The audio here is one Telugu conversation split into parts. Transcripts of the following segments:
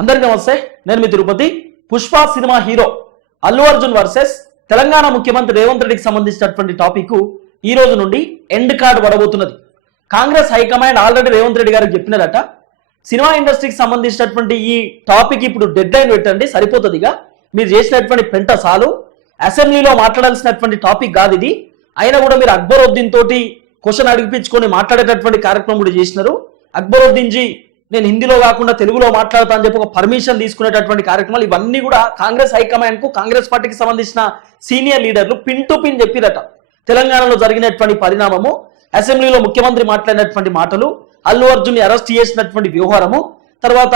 అందరికీ నమస్తే. నేను మీ Tirupati. Pushpa cinema hero Allu Arjun versus Telangana ముఖ్యమంత్రి రేవంత్ రెడ్డికి సంబంధించినటువంటి టాపిక్ ఈ రోజు నుండి end card పడబోతున్నది. Congress high command already Revanth Reddy గారికి చెప్పినదట సినిమా ఇండస్ట్రీకి సంబంధించినటువంటి ఈ టాపిక్ ఇప్పుడు డెడ్ లైన్ పెట్టండి సరిపోతుందిగా మీరు చేసినటువంటి పెంట సాలు అసెంబ్లీలో మాట్లాడాల్సినటువంటి టాపిక్ కాదు ఇది. అయినా కూడా మీరు అక్బరుద్దీన్ తోటి క్వశ్చన్ అడిగిపించుకొని మాట్లాడేటటువంటి కార్యక్రమం కూడా చేసినారు. అక్బరుద్దీన్ జీ నేను హిందీలో కాకుండా తెలుగులో మాట్లాడతా అని చెప్పి ఒక పర్మిషన్ తీసుకునేటటువంటి కార్యక్రమాలు ఇవన్నీ కూడా కాంగ్రెస్ హైకమాండ్కు కాంగ్రెస్ పార్టీకి సంబంధించిన సీనియర్ లీడర్లు పిన్ టు పిన్ చెప్పిరట. తెలంగాణలో జరిగినటువంటి పరిణామము అసెంబ్లీలో ముఖ్యమంత్రి మాట్లాడినటువంటి మాటలు అల్లు అర్జున్ అరెస్ట్ చేసినటువంటి వ్యవహారము తర్వాత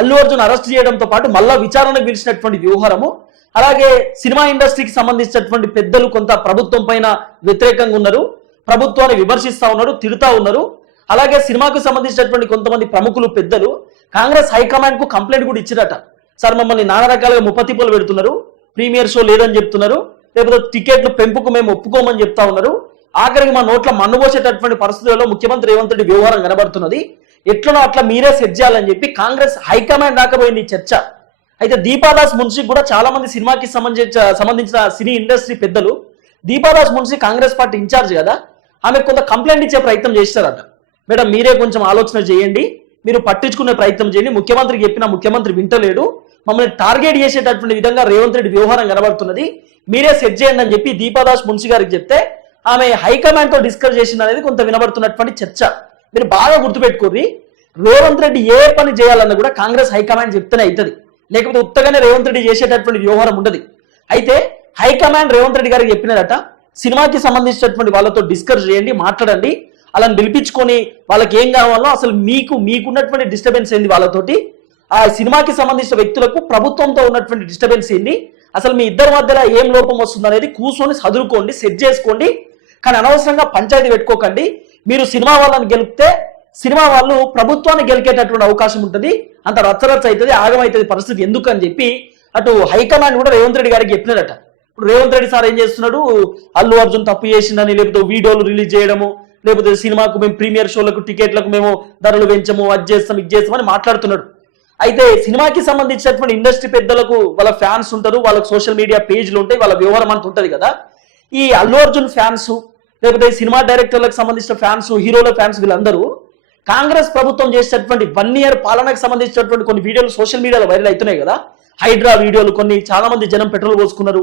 అల్లు అర్జున్ అరెస్ట్ చేయడంతో పాటు మళ్ళా విచారణకు పిలిచినటువంటి వ్యవహారము అలాగే సినిమా ఇండస్ట్రీకి సంబంధించినటువంటి పెద్దలు కొంత ప్రభుత్వం పైన వ్యతిరేకంగా ఉన్నారు ప్రభుత్వాన్ని విమర్శిస్తా ఉన్నారు తిడుతా ఉన్నారు. అలాగే సినిమాకు సంబంధించినటువంటి కొంతమంది ప్రముఖులు పెద్దలు కాంగ్రెస్ హైకమాండ్కు కంప్లైంట్ కూడా ఇచ్చిరట. సార్ మమ్మల్ని నానా రకాలుగా ముప్పతిప్పలు పెడుతున్నారు ప్రీమియర్ షో లేదని చెప్తున్నారు లేకపోతే టికెట్లు పెంపుకు మేము ఒప్పుకోమని చెప్తా ఉన్నారు. ఆఖరికి మా నోట్ల మన్నుపోసేటటువంటి పరిస్థితుల్లో ముఖ్యమంత్రి రేవంత్ రెడ్డి వ్యవహారం కనబడుతున్నది. ఎట్లనో అట్లా మీరే సెట్ చేయాలని చెప్పి కాంగ్రెస్ హైకమాండ్ రాకపోయింది చర్చ. అయితే దీపాదాస్ మున్షి కూడా చాలా మంది సినిమాకి సంబంధించిన సంబంధించిన సినీ ఇండస్ట్రీ పెద్దలు Deepa Das Munshi Congress party in charge కదా ఆమె కొంత కంప్లైంట్ ఇచ్చే ప్రయత్నం చేస్తారట. మేడం మీరే కొంచెం ఆలోచన చేయండి. మీరు పట్టించుకునే ప్రయత్నం చేయండి. ముఖ్యమంత్రికి చెప్పినా ముఖ్యమంత్రి వింటలేడు. మమ్మల్ని టార్గెట్ చేసేటటువంటి విధంగా రేవంత్ రెడ్డి వ్యవహారం కనబడుతున్నది. మీరే సెట్ చేయండి అని చెప్పి దీపాదాస్ మున్షి గారికి చెప్తే ఆమె హైకమాండ్తో డిస్కస్ చేసింది అనేది కొంత వినబడుతున్నటువంటి చర్చ. మీరు బాగా గుర్తుపెట్టుకోర్రి రేవంత్ రెడ్డి ఏ పని చేయాలన్నా కూడా కాంగ్రెస్ హైకమాండ్ చెప్తేనే అవుతుంది లేకపోతే ఉత్తగానే రేవంత్ రెడ్డి చేసేటటువంటి వ్యవహారం ఉండదు. అయితే హైకమాండ్ రేవంత్ రెడ్డి గారికి చెప్పినారట సినిమాకి సంబంధించినటువంటి వాళ్ళతో డిస్కస్ చేయండి మాట్లాడండి. అలా పిలిపించుకొని వాళ్ళకి ఏం కావాలో అసలు మీకు మీకున్నటువంటి డిస్టర్బెన్స్ ఏంది వాళ్ళతోటి? ఆ సినిమాకి సంబంధించిన వ్యక్తులకు ప్రభుత్వంతో ఉన్నటువంటి డిస్టర్బెన్స్ ఏంది? అసలు మీ ఇద్దరి మధ్యలో ఏం లోపం వస్తుంది అనేది కూర్చొని చదువుకోండి సెట్ చేసుకోండి. కానీ అనవసరంగా పంచాయతీ పెట్టుకోకండి. మీరు సినిమా వాళ్ళని గెలిపితే సినిమా వాళ్ళు ప్రభుత్వాన్ని గెలికేటటువంటి అవకాశం ఉంటుంది. అంత రచ్చరచ్చ అవుతుంది ఆగమవుతుంది పరిస్థితి. ఎందుకు అని చెప్పి అటు హైకమాండ్ కూడా రేవంత్ రెడ్డి గారికి చెప్పినారట. ఇప్పుడు రేవంత్ రెడ్డి సార్ ఏం చేస్తున్నాడు? అల్లు అర్జున్ తప్పు చేసిందని లేకపోతే వీడియోలు రిలీజ్ చేయడము లేకపోతే సినిమాకు మేము ప్రీమియర్ షోలకు టికెట్లకు మేము ధరలు పెంచము అది చేస్తాం ఇది చేస్తాం అని మాట్లాడుతున్నాడు. అయితే సినిమాకి సంబంధించినటువంటి ఇండస్ట్రీ పెద్దలకు వాళ్ళ ఫ్యాన్స్ ఉంటారు వాళ్ళకి సోషల్ మీడియా పేజ్లు ఉంటాయి వాళ్ళ వ్యవహారం అంత ఉంటుంది కదా. ఈ అల్లు అర్జున్ ఫ్యాన్స్ లేకపోతే సినిమా డైరెక్టర్లకు సంబంధించిన ఫ్యాన్స్ హీరోల ఫ్యాన్స్ వీళ్ళందరూ కాంగ్రెస్ ప్రభుత్వం చేసేటటువంటి వన్ ఇయర్ పాలనకు సంబంధించినటువంటి కొన్ని వీడియోలు సోషల్ మీడియాలో వైరల్ అవుతున్నాయి కదా. హైడ్రా వీడియోలు కొన్ని చాలా మంది జనం పెట్రోల్ పోసుకున్నారు.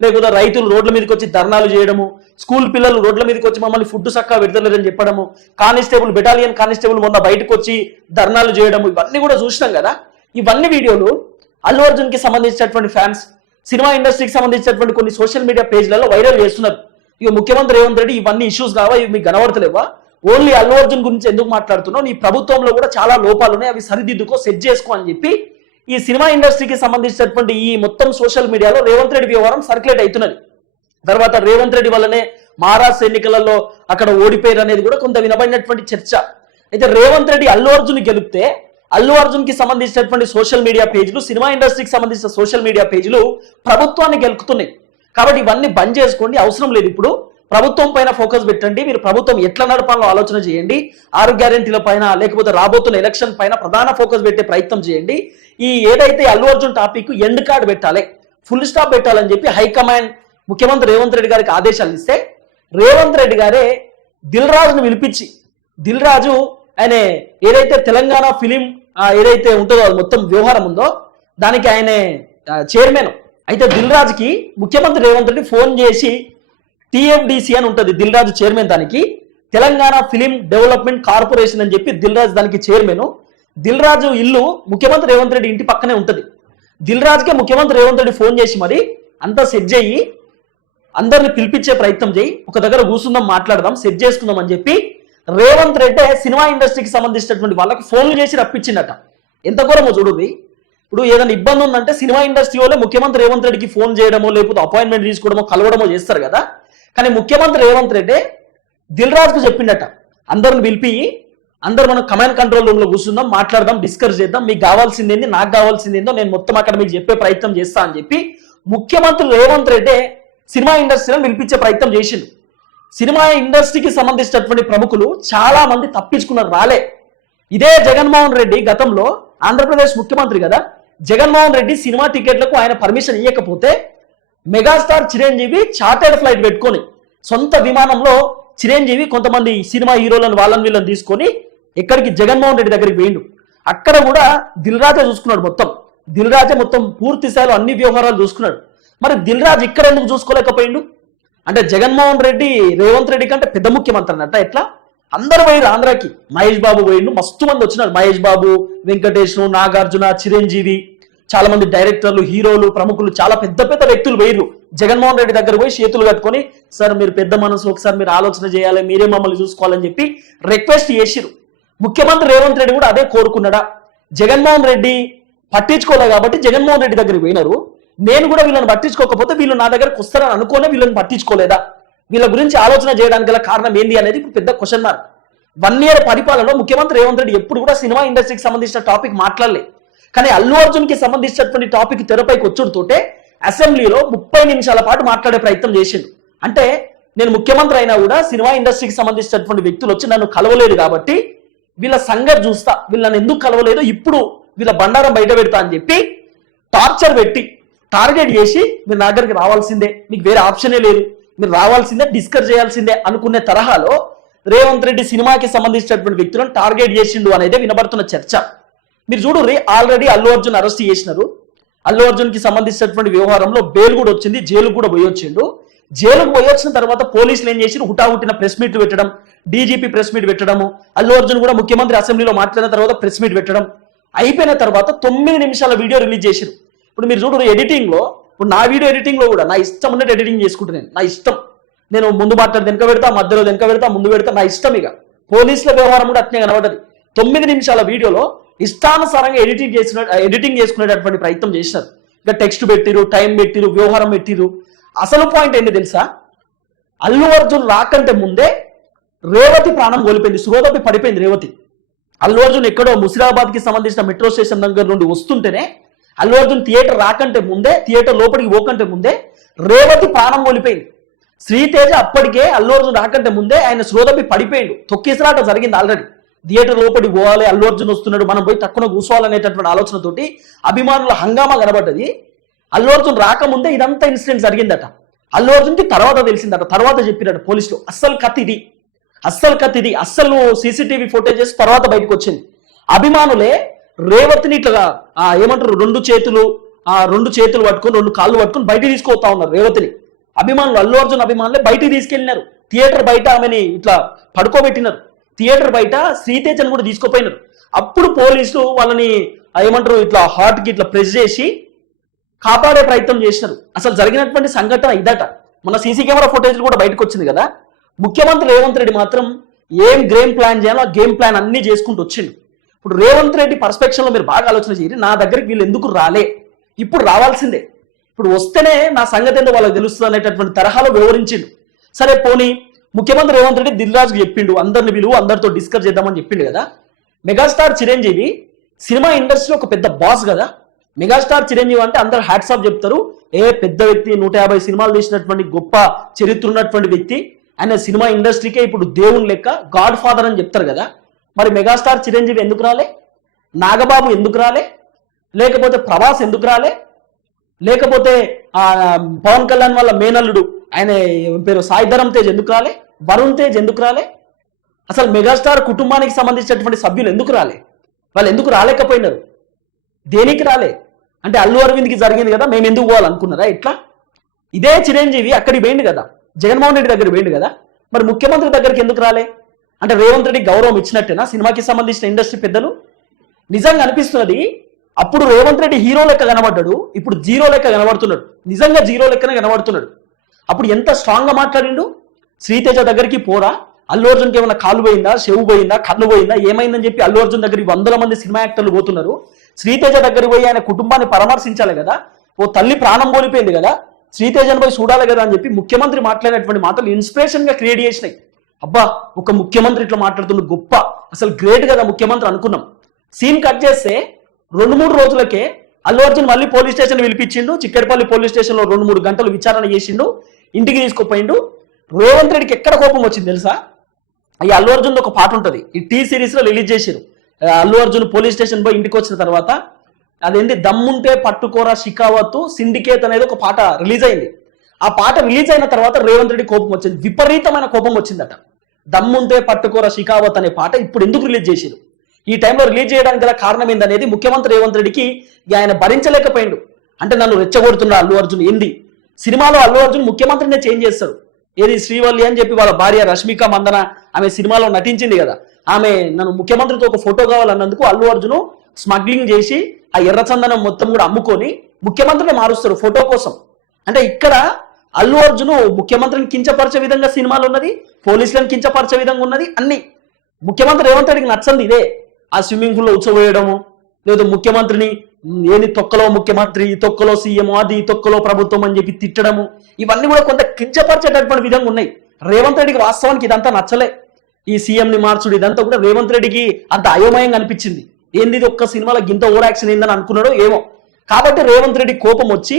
లేకపోతే రైతులు రోడ్ల మీదకి వచ్చి ధర్నాలు చేయడము స్కూల్ పిల్లలు రోడ్ల మీదకి వచ్చి మమ్మల్ని ఫుడ్ సక్కా విడతలేదని చెప్పడము కానిస్టేబుల్ బెటాలియన్ కానిస్టేబుల్ మొన్న బయటకు వచ్చి ధర్నాలు చేయడము ఇవన్నీ కూడా చూసినాం కదా. ఇవన్నీ వీడియోలు అల్లు అర్జున్కి సంబంధించినటువంటి ఫ్యాన్స్ సినిమా ఇండస్ట్రీకి సంబంధించినటువంటి కొన్ని సోషల్ మీడియా పేజ్లలో వైరల్ చేస్తున్నారు. ఇక ముఖ్యమంత్రి రేవంత్ రెడ్డి ఇవన్నీ ఇష్యూస్ కావా? ఇవి మీకు కనబడతలేవా? ఓన్లీ అల్లు అర్జున్ గురించి ఎందుకు మాట్లాడుతున్నావు? నీ ప్రభుత్వంలో కూడా చాలా లోపాలు ఉన్నాయి అవి సరిదిద్దుకో సెట్ చేసుకో అని చెప్పి ఈ సినిమా ఇండస్ట్రీకి సంబంధించినటువంటి ఈ మొత్తం సోషల్ మీడియాలో రేవంత్ రెడ్డి వ్యవహారం సర్క్యులేట్ అవుతున్నది. తర్వాత రేవంత్ రెడ్డి వల్లనే మహారాష్ట్ర ఎన్నికలలో అక్కడ ఓడిపోయారు అనేది కూడా కొంత వినబడినటువంటి చర్చ. అయితే రేవంత్ రెడ్డి అల్లు అర్జున్ గెలిపితే అల్లు అర్జున్కి సంబంధించినటువంటి సోషల్ మీడియా పేజీలు సినిమా ఇండస్ట్రీకి సంబంధించిన సోషల్ మీడియా పేజీలు ప్రభుత్వాన్ని గెలుకుతున్నాయి కాబట్టి ఇవన్నీ బంద్ చేసుకోండి అవసరం లేదు ఇప్పుడు. ప్రభుత్వం పైన ఫోకస్ పెట్టండి మీరు ప్రభుత్వం ఎట్లా నడపాలో ఆలోచన చేయండి ఆరు గ్యారంటీల పైన లేకపోతే రాబోతున్న ఎలక్షన్ పైన ప్రధాన ఫోకస్ పెట్టే ప్రయత్నం చేయండి. ఈ ఏదైతే Allu Arjun topic end card పెట్టాలి ఫుల్ స్టాప్ పెట్టాలని చెప్పి హైకమాండ్ ముఖ్యమంత్రి రేవంత్ రెడ్డి గారికి ఆదేశాలు ఇస్తే రేవంత్ రెడ్డి గారే దిల్ రాజును పిలిపించి దిల్ రాజు ఆయన ఏదైతే తెలంగాణ ఫిలిం ఏదైతే ఉంటుందో అది మొత్తం వ్యవహారం ఉందో దానికి ఆయనే చైర్మన్ అయితే దిల్ రాజుకి ముఖ్యమంత్రి రేవంత్ రెడ్డి ఫోన్ చేసి టిఎఫ్డిసి అని ఉంటుంది దిల్ రాజు చైర్మన్ దానికి తెలంగాణ ఫిలిం డెవలప్మెంట్ కార్పొరేషన్ అని చెప్పి దిల్ రాజు దానికి చైర్మన్ దిల్ రాజు ఇల్లు ముఖ్యమంత్రి రేవంత్ రెడ్డి ఇంటి పక్కనే ఉంటుంది. దిల్ రాజుకే ముఖ్యమంత్రి రేవంత్ రెడ్డి ఫోన్ చేసి మరి అంతా సెట్ చేయి అందరిని పిలిపించే ప్రయత్నం చేయి ఒక దగ్గర కూర్చుందాం మాట్లాడదాం సెట్ చేసుకుందాం అని చెప్పి రేవంత్ రెడ్డి సినిమా ఇండస్ట్రీకి సంబంధించినటువంటి వాళ్ళకి ఫోన్లు చేసి రప్పించిందట ఎంత ఘోరమో చూడుది. ఇప్పుడు ఏదైనా ఇబ్బంది ఉందంటే సినిమా ఇండస్ట్రీ వాళ్ళే ముఖ్యమంత్రి రేవంత్ రెడ్డికి ఫోన్ చేయడమో లేకపోతే అపాయింట్మెంట్ తీసుకోవడమో కలవడమో చేస్తారు కదా. కానీ ముఖ్యమంత్రి రేవంత్ రెడ్డి దిల్ రాజుకు చెప్పిండట. అందరిని పిలిపి అందరు మనం కమాండ్ కంట్రోల్ రూమ్లో కూర్చుందాం మాట్లాడదాం డిస్కస్ చేద్దాం మీకు కావాల్సింది ఏంది నాకు కావాల్సింది ఏందో నేను మొత్తం అక్కడ మీకు చెప్పే ప్రయత్నం చేస్తా అని చెప్పి ముఖ్యమంత్రి రేవంత్ రెడ్డి సినిమా ఇండస్ట్రీని పిలిపించే ప్రయత్నం చేసిండు. సినిమా ఇండస్ట్రీకి సంబంధించినటువంటి ప్రముఖులు చాలా మంది తప్పించుకున్నారు రాలే. ఇదే జగన్మోహన్ రెడ్డి గతంలో ఆంధ్రప్రదేశ్ ముఖ్యమంత్రి కదా జగన్మోహన్ రెడ్డి సినిమా టికెట్లకు ఆయన పర్మిషన్ ఇవ్వకపోతే మెగాస్టార్ చిరంజీవి చార్టర్డ్ ఫ్లైట్ పెట్టుకొని సొంత విమానంలో చిరంజీవి కొంతమంది సినిమా హీరోలను వాళ్ళని వీళ్ళని తీసుకొని ఎక్కడికి జగన్మోహన్ రెడ్డి దగ్గరికి పోయిండు. అక్కడ కూడా దిల్ రాజే చూసుకున్నాడు మొత్తం. దిల్ రాజే మొత్తం పూర్తి స్థాయిలో అన్ని వ్యవహారాలు చూసుకున్నాడు. మరి దిల్ రాజు ఇక్కడ ఎందుకు చూసుకోలేకపోయిండు? అంటే జగన్మోహన్ రెడ్డి రేవంత్ రెడ్డి కంటే పెద్ద ముఖ్యమంత్రి అంట ఎట్లా? అందరు పోయిరు ఆంధ్రాకి. మహేష్ బాబు పోయిండు. మస్తు మంది వచ్చినారు. మహేష్ బాబు వెంకటేష్ నాగార్జున చిరంజీవి చాలా మంది డైరెక్టర్లు హీరోలు ప్రముఖులు చాలా పెద్ద పెద్ద వ్యక్తులు పోయిర్రు. జగన్మోహన్ రెడ్డి దగ్గర పోయి చేతులు కట్టుకొని సార్ మీరు పెద్ద మనసు ఒకసారి మీరు ఆలోచన చేయాలి. మీరే మమ్మల్ని చూసుకోవాలని చెప్పి రిక్వెస్ట్ చేసిరు ముఖ్యమంత్రి రేవంత్ రెడ్డి కూడా అదే కోరుకున్నాడా? జగన్మోహన్ రెడ్డి పట్టించుకోలే కాబట్టి జగన్మోహన్ రెడ్డి దగ్గరికి పోయినారు. నేను కూడా వీళ్ళని పట్టించుకోకపోతే వీళ్ళు నా దగ్గరకు వస్తారని అనుకోనే వీళ్ళని పట్టించుకోలేదా? వీళ్ళ గురించి ఆలోచన చేయడానికి గల కారణం ఏంటి అనేది ఇప్పుడు పెద్ద క్వశ్చన్ మార్క్ వన్ ఇయర్ పరిపాలనలో ముఖ్యమంత్రి రేవంత్ రెడ్డి ఎప్పుడు కూడా సినిమా ఇండస్ట్రీకి సంబంధించిన టాపిక్ మాట్లాడలే. కానీ అల్లు అర్జున్కి సంబంధించినటువంటి టాపిక్ తెరపైకి వచ్చుడుతోటే అసెంబ్లీలో ముప్పై నిమిషాల పాటు మాట్లాడే ప్రయత్నం చేసిండు. అంటే నేను ముఖ్యమంత్రి అయినా కూడా సినిమా ఇండస్ట్రీకి సంబంధించినటువంటి వ్యక్తులు వచ్చి నన్ను కలవలేదు కాబట్టి వీళ్ళ సంగతి చూస్తా వీళ్ళని ఎందుకు కలవలేదో ఇప్పుడు వీళ్ళ బండారం బయట పెడతా అని చెప్పి టార్చర్ పెట్టి టార్గెట్ చేసి మీరు నా దగ్గరికి రావాల్సిందే మీకు వేరే ఆప్షనే లేదు. మీరు రావాల్సిందే డిస్కస్ చేయాల్సిందే అనుకునే తరహాలో రేవంత్ రెడ్డి సినిమాకి సంబంధించినటువంటి వ్యక్తులను టార్గెట్ చేసిండు అనేది వినబడుతున్న చర్చ. మీరు చూడుర్రి ఆల్రెడీ అల్లు అర్జున్ అరెస్ట్ చేసినారు. అల్లు అర్జున్కి సంబంధించినటువంటి వ్యవహారంలో బెయిల్ కూడా వచ్చింది జైలు కూడా పోయి వచ్చిండు. జైలుకు పోయి వచ్చిన తర్వాత పోలీసులు ఏం చేసి హుటాహుటిన ప్రెస్ మీట్ పెట్టడం డీజీపీ ప్రెస్ మీట్ పెట్టడము అల్లు అర్జున్ కూడా ముఖ్యమంత్రి అసెంబ్లీలో మాట్లాడిన తర్వాత ప్రెస్ మీట్ పెట్టడం అయిపోయిన తర్వాత తొమ్మిది నిమిషాల వీడియో రిలీజ్ చేసిరు ఇప్పుడు మీరు చూడరు ఎడిటింగ్లో ఇప్పుడు నా వీడియో ఎడిటింగ్లో కూడా నా ఇష్టం ఉన్నట్టు ఎడిటింగ్ చేసుకుంటున్నాను నా ఇష్టం. నేను ముందు మాట్లాడి వెనక పెడతా మధ్యలో వెనక పెడతా ముందు పెడతా నా ఇష్టం ఇక. పోలీసుల వ్యవహారం కూడా అట్నే కనబడ్డది. తొమ్మిది నిమిషాల వీడియోలో ఇష్టానుసారంగా ఎడిటింగ్ చేసిన ఎడిటింగ్ చేసుకునేటటువంటి ప్రయత్నం చేసినారు. ఇక టెక్స్ట్ పెట్టిరు టైం పెట్టిరు వ్యవహారం పెట్టిరు అసలు పాయింట్ ఏంటి తెలుసా? అల్లు అర్జున్ రాకంటే ముందే రేవతి ప్రాణం కోల్పోయింది సుగోదపి పడిపోయింది రేవతి. అల్లు అర్జున్ ఎక్కడో ముసిరాబాద్కి సంబంధించిన మెట్రో స్టేషన్ దగ్గర నుండి వస్తుంటేనే అల్లు అర్జున్ థియేటర్ రాకంటే ముందే థియేటర్ లోపలికి పోకంటే ముందే రేవతి ప్రాణం కోల్పోయింది. శ్రీతేజ అప్పటికే అల్లు అర్జున్ రాకంటే ముందే ఆయన శ్రోతపి పడిపోయిండు. తొక్కేసరాట జరిగింది ఆల్రెడీ థియేటర్ లోపలికి పోవాలి అల్లు అర్జున్ వస్తున్నాడు మనం పోయి తక్కువ కూర్చోవాలనేటటువంటి ఆలోచనతోటి అభిమానుల హంగామా కనబడ్డది. అల్లు అర్జున్ రాకముందే ఇదంతా ఇన్సిడెంట్ జరిగిందట. అల్లు అర్జున్కి తర్వాత తెలిసిందట. తర్వాత చెప్పినట్టు పోలీసులు అస్సలు కత్ ఇది. అస్సలు కత్ ఇది. అస్సలు సీసీటీవీ ఫుటేజెస్ తర్వాత బయటకు వచ్చింది అభిమానులే రేవతిని ఇట్లా ఏమంటారు రెండు చేతులు ఆ రెండు చేతులు పట్టుకొని రెండు కాళ్ళు పట్టుకొని బయటికి తీసుకుపోతా ఉన్నారు రేవతిని. అభిమానులు అల్లు అర్జున్ అభిమానులే బయటికి తీసుకెళ్ళినారు. థియేటర్ బయట ఆమెని ఇట్లా పడుకోబెట్టినారు. థియేటర్ బయట శ్రీతేజను కూడా తీసుకుపోయినారు. అప్పుడు పోలీసులు వాళ్ళని ఏమంటారు ఇట్లా హార్ట్కి ఇట్లా ప్రెస్ చేసి కాపాడే ప్రయత్నం చేసినారు. అసలు జరిగినటువంటి సంఘటన ఇదట. మన సీసీ కెమెరా ఫుటేజ్లు కూడా బయటకు వచ్చింది కదా. ముఖ్యమంత్రి రేవంత్ రెడ్డి మాత్రం ఏం గేమ్ ప్లాన్ చేయాలో ఆ గేమ్ ప్లాన్ అన్ని చేసుకుంటూ వచ్చిండు. ఇప్పుడు రేవంత్ రెడ్డి పర్స్పెక్షన్లో మీరు బాగా ఆలోచన చేయండి నా దగ్గరికి వీళ్ళు ఎందుకు రాలే? ఇప్పుడు రావాల్సిందే. ఇప్పుడు వస్తేనే నా సంగతి ఏంటో వాళ్ళకి తెలుస్తుంది అనేటటువంటి తరహాలో వివరించిండు. సరే పోనీ ముఖ్యమంత్రి రేవంత్ రెడ్డి దిల్రాజుకి చెప్పిండు అందరిని విలువ అందరితో డిస్కస్ చేద్దామని చెప్పిండు కదా. మెగాస్టార్ చిరంజీవి సినిమా ఇండస్ట్రీలో ఒక పెద్ద బాస్ కదా. మెగాస్టార్ చిరంజీవి అంటే అందరు హ్యాట్స్ ఆఫ్ చెప్తారు. ఏ పెద్ద వ్యక్తి నూట యాభై సినిమాలు తీసినటువంటి గొప్ప చరిత్ర ఉన్నటువంటి వ్యక్తి ఆయన సినిమా ఇండస్ట్రీకే ఇప్పుడు దేవుని లెక్క గాడ్ ఫాదర్ అని చెప్తారు కదా. మరి మెగాస్టార్ చిరంజీవి ఎందుకు రాలే? నాగబాబు ఎందుకు రాలే? లేకపోతే ప్రభాస్ ఎందుకు రాలే? లేకపోతే ఆ పవన్ కళ్యాణ్ వాళ్ళ మేనల్లుడు ఆయన పేరు సాయి ధరమ్ తేజ్ ఎందుకు రాలే? వరుణ్ తేజ్ ఎందుకు రాలే? అసలు మెగాస్టార్ కుటుంబానికి సంబంధించినటువంటి సభ్యులు ఎందుకు రాలే? వాళ్ళు ఎందుకు రాలేకపోయినారు? దేనికి రాలే? అంటే అల్లు అరవింద్కి జరిగింది కదా మేము ఎందుకు పోవాలనుకున్నారా ఇట్లా ఇదే చిరంజీవి అక్కడికి పోయింది కదా జగన్మోహన్ రెడ్డి దగ్గర పోయింది కదా మరి ముఖ్యమంత్రి దగ్గరికి ఎందుకు రాలే? అంటే రేవంత్ రెడ్డి గౌరవం ఇచ్చినట్టేనా? సినిమాకి సంబంధించిన ఇండస్ట్రీ పెద్దలు? నిజంగా అనిపిస్తున్నది అప్పుడు రేవంత్ రెడ్డి హీరో లెక్క కనబడ్డాడు ఇప్పుడు జీరో లెక్క కనబడుతున్నాడు నిజంగా జీరో లెక్కనే కనబడుతున్నాడు. అప్పుడు ఎంత స్ట్రాంగ్గా మాట్లాడిండు? శ్రీతేజ దగ్గరికి పోరా అల్లు అర్జున్కి ఏమైనా కాలు పోయిందా చెవు పోయిందా కన్ను పోయిందా ఏమైందని చెప్పి అల్లు అర్జున్ దగ్గరికి వందల మంది సినిమా యాక్టర్లు పోతున్నారు శ్రీతేజ దగ్గరికి పోయి ఆయన కుటుంబాన్ని పరామర్శించాలి కదా. ఓ తల్లి ప్రాణం కోల్పోయింది కదా. శ్రీతేజను పోయి చూడాలి కదా అని చెప్పి ముఖ్యమంత్రి మాట్లాడినటువంటి మాటలు ఇన్స్పిరేషన్గా క్రియేట్ చేసినాయి. అబ్బా ఒక ముఖ్యమంత్రి ఇట్లా మాట్లాడుతున్న గొప్ప. అసలు గ్రేట్ కదా ముఖ్యమంత్రి అనుకున్నాం. సీన్ కట్ చేస్తే రెండు మూడు రోజులకే అల్లు అర్జున్ మళ్ళీ పోలీస్ స్టేషన్ పిలిపించిండు. చిక్కడపల్లి పోలీస్ స్టేషన్లో రెండు మూడు గంటలు విచారణ చేసిండు. ఇంటికి తీసుకుపోయిండు. రేవంత్ రెడ్డికి ఎక్కడ కోపం వచ్చింది తెలుసా? ఈ అల్లు అర్జున్ ఒక పాట ఉంటుంది. ఈ టీ సిరీస్లో రిలీజ్ చేసిరు. అల్లు అర్జున్ పోలీస్ స్టేషన్ పోయి ఇంటికి వచ్చిన తర్వాత అదేంటి దమ్ముంటే పట్టుకోరా షికావత్తు సిండికేట్ అనేది ఒక పాట రిలీజ్ అయింది. ఆ పాట రిలీజ్ అయిన తర్వాత రేవంత్ రెడ్డి కోపం వచ్చింది. విపరీతమైన కోపం వచ్చిందట. దమ్ముంటే పట్టుకోరా షికావత్ అనే పాట ఇప్పుడు ఎందుకు రిలీజ్ చేశారు ఈ టైంలో రిలీజ్ చేయడానికి గల కారణం ఏందనేది ముఖ్యమంత్రి రేవంత్ రెడ్డికి ఆయన భరించలేకపోయిండు. అంటే నన్ను రెచ్చగొడుతున్నా అల్లు అర్జున్ ఏంది? సినిమాలో అల్లు అర్జున్ ముఖ్యమంత్రినే చేంజ్ చేస్తారు ఏది శ్రీవల్లి అని చెప్పి వాళ్ళ భార్య రష్మిక మందన ఆమె సినిమాలో నటించింది కదా. ఆమె నన్ను ముఖ్యమంత్రితో ఒక ఫోటో కావాలన్నందుకు అల్లు అర్జును స్మగ్లింగ్ చేసి ఆ ఎర్రచందనం మొత్తం కూడా అమ్ముకొని ముఖ్యమంత్రిని మారుస్తారు ఫోటో కోసం. అంటే ఇక్కడ అల్లు అర్జును ముఖ్యమంత్రిని కించపరిచే విధంగా సినిమాలు ఉన్నది పోలీసులను కించపరిచే విధంగా ఉన్నది అన్ని. ముఖ్యమంత్రి రేవంత్ నచ్చంది ఇదే. ఆ స్విమ్మింగ్ పూల్లో ఉచ్చబోయడము లేదా ముఖ్యమంత్రిని ఏది తొక్కలో ముఖ్యమంత్రి తొక్కలో సీఎం అది తొక్కలో ప్రభుత్వం అని చెప్పి తిట్టడము ఇవన్నీ కూడా కొంత కించపరిచేటటువంటి విధంగా ఉన్నాయి. రేవంత్ రెడ్డికి వాస్తవానికి ఇదంతా నచ్చలే. ఈ సీఎంని మార్చుడు. ఇదంతా కూడా రేవంత్ రెడ్డికి అంత అయోమయంగా అనిపించింది. ఏంది ఇది ఒక్క సినిమాలో గింత ఓవర్ యాక్షన్ ఏందని అనుకున్నాడో ఏమో. కాబట్టి రేవంత్ రెడ్డి కోపం వచ్చి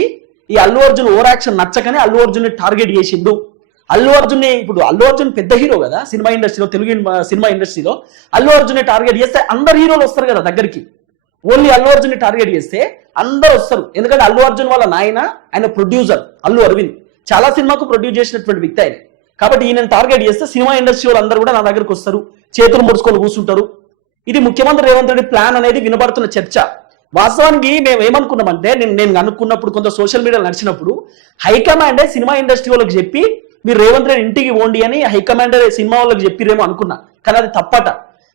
ఈ అల్లు అర్జున్ ఓవర్ యాక్షన్ నచ్చకనే అల్లు అర్జున్ టార్గెట్ చేసిండు. అల్లు అర్జున్ ఇప్పుడు అల్లు అర్జున్ పెద్ద హీరో కదా సినిమా ఇండస్ట్రీలో తెలుగు సినిమా ఇండస్ట్రీలో. అల్లు అర్జున్ టార్గెట్ చేస్తే అందరు హీరోలు వస్తారు కదా దగ్గరికి. ఓన్లీ అల్లు అర్జున్ టార్గెట్ చేస్తే అందరు వస్తారు. ఎందుకంటే అల్లు అర్జున్ వాళ్ళ నాయన ఆయన ప్రొడ్యూసర్ అల్లు అరవింద్. చాలా సినిమాకు ప్రొడ్యూస్ చేసినటువంటి వ్యక్తి ఆయన. కాబట్టి ఈయన టార్గెట్ చేస్తే సినిమా ఇండస్ట్రీ వాళ్ళు అందరూ కూడా నా దగ్గరకు వస్తారు. చేతులు ముడుచుకొని కూర్చుంటారు. ఇది ముఖ్యమంత్రి రేవంత్ రెడ్డి ప్లాన్ అనేది వినబడుతున్న చర్చ. వాస్తవానికి మేము ఏమనుకున్నామంటే నేను నేను అనుకున్నప్పుడు కొంత సోషల్ మీడియాలో నడిచినప్పుడు హైకమాండే సినిమా ఇండస్ట్రీ వాళ్ళకి చెప్పి మీరు రేవంత్ రెడ్డి ఇంటికి పోండి అని హైకమాండే సినిమా వాళ్ళకి చెప్పిరేమో అనుకున్నా. కానీ అది తప్పట.